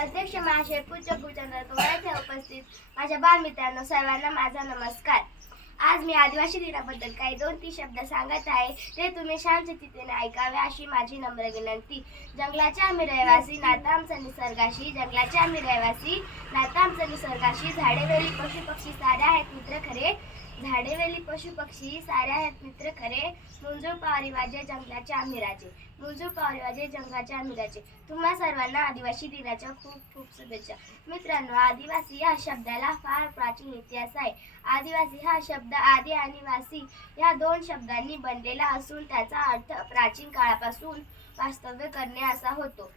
अध्यक्ष महाशय पूज्य भूचंद्र येथे उपस्थित माझ्या बालमित्रांनो सर्वांना माझा नमस्कार. आज मी आदिवासी दिनाबद्दल काही दोन तीन शब्द सांगत आहे. ते तुम्ही शांततेने ऐकावे अशी माझी नम्र विनंती. जंगलाच्या आम्ही रहिवासी नाता आमचा निसर्गाशी जंगलाच्या आम्ही रहिवासी नाता आमचा निसर्गाशी झाडे वेळी पशु पक्षी सारे आहेत मित्र खरे. झाडे वेली पशु पक्षी सारे आहेत मित्र खरे. मुंजूळ पावरी वाजे जंगलाचे आम्ही राजे मुंजूळ पावरी वाजे जंगलाचे आम्ही राजे तुम्हा सर्वांना आदिवासी दिनाच्या खूप खूप शुभेच्छा. मित्रांनो आदिवासी या शब्दाला फार प्राचीन इतिहास आहे. आदिवासी हा शब्द आदि आणि वासी या दोन शब्दांनी बनलेला असून त्याचा अर्थ प्राचीन काळापासून वास्तव्य करणे असा होतो.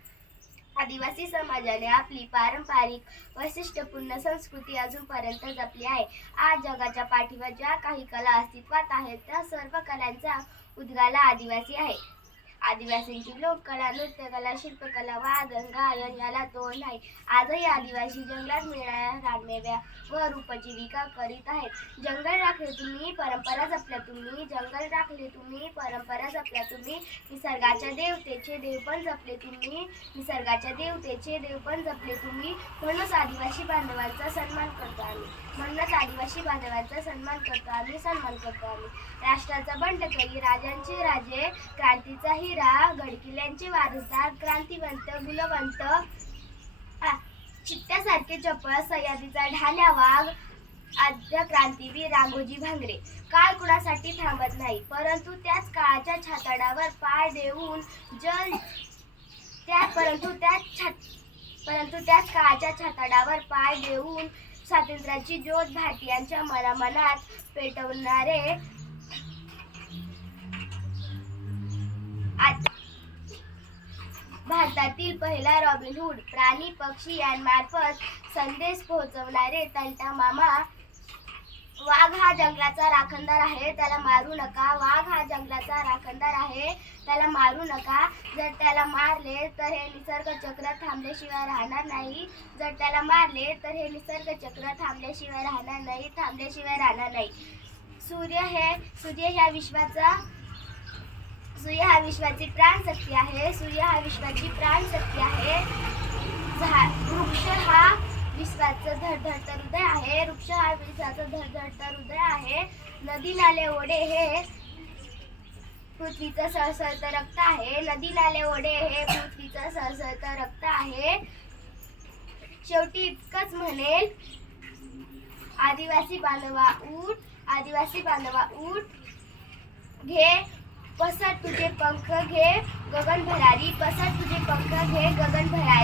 आदिवासी समाजाने आपली पारंपरिक वैशिष्ट्यपूर्ण संस्कृती अजूनपर्यंत जपली आहे. आज जगाच्या पाठीवर ज्या काही कला अस्तित्वात आहेत. त्या सर्व कलांचा उद्गाला आदिवासी आहे. आदिवासींची लोककला नृत्यकला शिल्पकला वादन गायन याला तोंड नाही आजही आदिवासी जंगलात मिळणाऱ्या रानमेव्या व उपजीविका करीत आहेत. जंगल राखले तुम्ही परंपरा जपल्या तुम्ही जंगल राखले तुम्ही परंपरा जपल्या तुम्ही निसर्गाच्या देवतेचे देव पण जपले तुम्ही निसर्गाच्या देवतेचे देव पण जपले तुम्ही म्हणूनच आदिवासी बांधवांचा सन्मान करतो आम्ही. म्हणूनच आदिवासी बांधवांचा सन्मान करतो आम्ही सन्मान करतो आम्ही. राष्ट्राचा बंडकरी राजांचे राजे क्रांतीचा हिरा गडकिल्ल्यांचे वारसदार क्रांतिवंत गुलवंत चित्त्यासारखे चपळ सह्याद्रीचा ढाल्या वाघ आद्य क्रांतीवीर राघोजी भांगरे. काळ कुणासाठी थांबत नाही परंतु त्याच काळाच्या छाताडावर पाय देऊन जल त्या परंतु त्याच छात परंतु त्याच काळाच्या छाताडावर पाय देऊन स्वातंत्र्याची ज्योत भाटियांच्या मनामनात पेटवणारे भारतातील पहिला रॉबिनहूड प्राणी पक्षी यांमार्फत संदेश पोहोचवणारे तंटा मामा. वाघ हा जंगलाचा राखणदार आहे. त्याला मारू नका. वाघ हा जंगलाचा राखणदार आहे. त्याला मारू नका. जर त्याला मारले तर हे निसर्ग चक्र थांबल्याशिवाय राहणार नाही. जर त्याला मारले तर हे निसर्ग चक्र थांबल्याशिवाय राहणार नाही. थांबल्याशिवाय राहणार नाही. सूर्य हे सूर्य ह्या विश्वाचा विश्वाची प्राणशक्ती आहे सूर्य हा विश्वाची प्राणशक्ती आहे. झा- वृक्ष हा विश्वाचं धडधडतं हृदय आहे वृक्ष हा विश्वाचं धडधडतं हृदय आहे. नदी नाले ओढे हे पृथ्वीचं सळसळतं रक्त आहे. नदी नाले ओढे हे पृथ्वीचं सळसळतं रक्त आहे. शेवटी इतकंच म्हणेल आदिवासी बांधवा उठ आदिवासी बांधवा उठ घे. पसर तुझे पंख घे गगन भरारी पसर तुझे पंख घे गगन भरारी.